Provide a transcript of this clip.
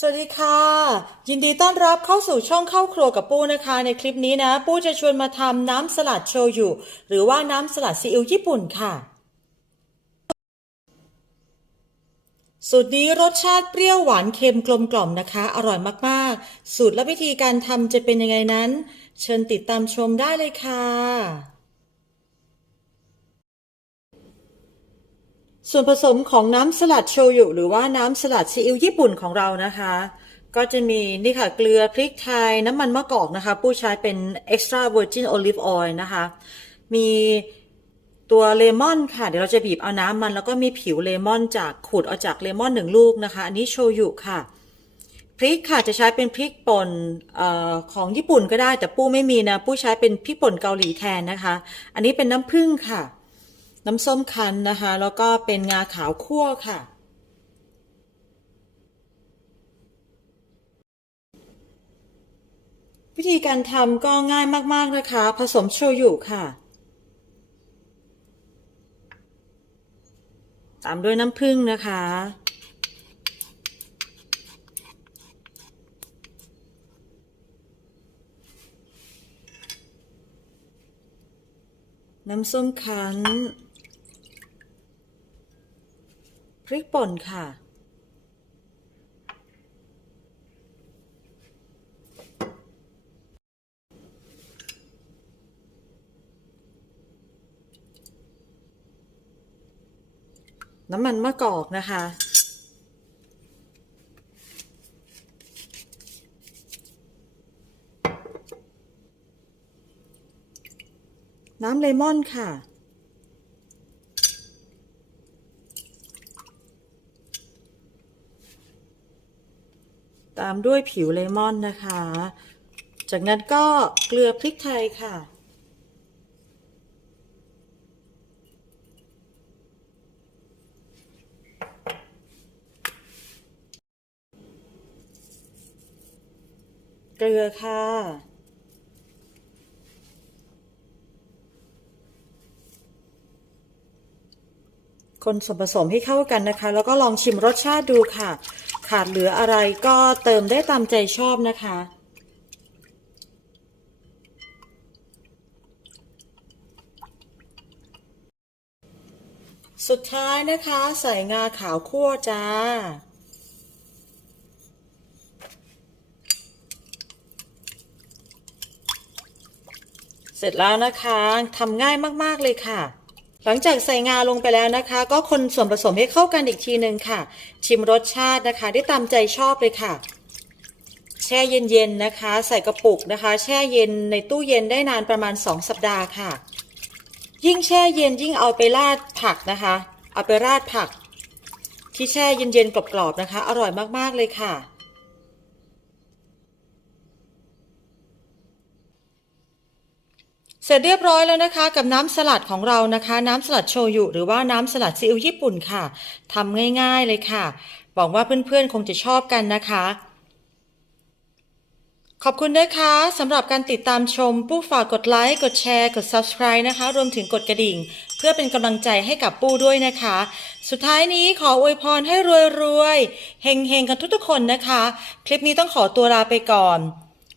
สวัสดีค่ะ ยินดีต้อนรับเข้าสู่ช่องเข้าครัวกับปูนะคะ ในคลิปนี้นะ ปูจะชวนมาทำน้ำสลัดโชยุหรือว่าน้ำสลัดซีอิ๊วญี่ปุ่นค่ะ สูตรนี้รสชาติเปรี้ยวหวานเค็มกลมกล่อมนะคะ อร่อยมากๆ สูตรและวิธีการทำจะเป็นยังไงนั้น เชิญติดตามชมได้เลยค่ะ ส่วนผสมของน้ำสลัดโชยุหรือว่าน้ำสลัดซีอิ๊วญี่ปุ่นของเรานะคะ ก็จะมีนี่ค่ะเกลือพริกไทยน้ำมันมะกอกนะคะ ผู้ใช้เป็น extra virgin olive oil นะคะ มีตัวเลมอนค่ะ เดี๋ยวเราจะบีบเอาน้ำมัน แล้วก็มีผิวเลมอนจากขูดเอาจากเลมอนหนึ่งลูกนะคะ อันนี้โชยุค่ะพริกค่ะจะใช้เป็นพริกป่นอของญี่ปุ่นก็ได้ แต่ปู้ไม่มีนะปู้ใช้เป็นพริกป่นเกาหลีแทนนะคะ อันนี้เป็นน้ำผึ้งค่ะ น้ำส้มคั้นนะคะ แล้วก็เป็นงาขาวคั่วค่ะ วิธีการทำก็ง่ายมาก ๆ นะคะ ผสมโชยุค่ะ ตามด้วยน้ำผึ้งนะคะน้ำส้มคั้น พริกป่นค่ะ น้ำมันมะกอกนะคะน้ำเลมอนค่ะ ตามด้วยผิวเลมอนนะคะ จากนั้นก็เกลือพริกไทยค่ะ เกลือค่ะคนส่วนผสมให้เข้ากันนะคะ แล้วก็ลองชิมรสชาติดูค่ะ ขาดเหลืออะไรก็เติมได้ตามใจชอบนะคะ สุดท้ายนะคะใส่งาขาวคั่วจ้าเสร็จแล้วนะคะทำง่ายมาก ๆ เลยค่ะ หลังจากใส่งาลงไปแล้วนะคะ ก็คนส่วนผสมให้เข้ากันอีกทีหนึ่งค่ะ ชิมรสชาตินะคะ ได้ตามใจชอบเลยค่ะ แช่เย็นๆนะคะ ใส่กระปุกนะคะ แช่เย็นในตู้เย็นได้นานประมาณ 2 สัปดาห์ค่ะ ยิ่งแช่เย็นยิ่งเอาไปราดผักนะคะ เอาไปราดผัก ที่แช่เย็นๆกรอบๆนะคะ อร่อยมากๆเลยค่ะ เสร็จเรียบร้อยแล้วนะคะ กับน้ำสลัดของเรานะคะ น้ำสลัดโชยุหรือว่าน้ำสลัดซีอิ๊วญี่ปุ่นค่ะทำง่ายๆเลยค่ะหวังว่าเพื่อนๆคงจะชอบกันนะคะ ขอบคุณนะคะสำหรับการติดตามชมปู้ฝากกดไลค์กดแชร์กด subscribe นะคะ รวมถึงกดกระดิ่ง เพื่อเป็นกำลังใจให้กับปู้ด้วยนะคะ สุดท้ายนี้ขออวยพรให้รวยๆเฮงๆกันทุกๆคนนะคะ คลิปนี้ต้องขอตัวลาไปก่อน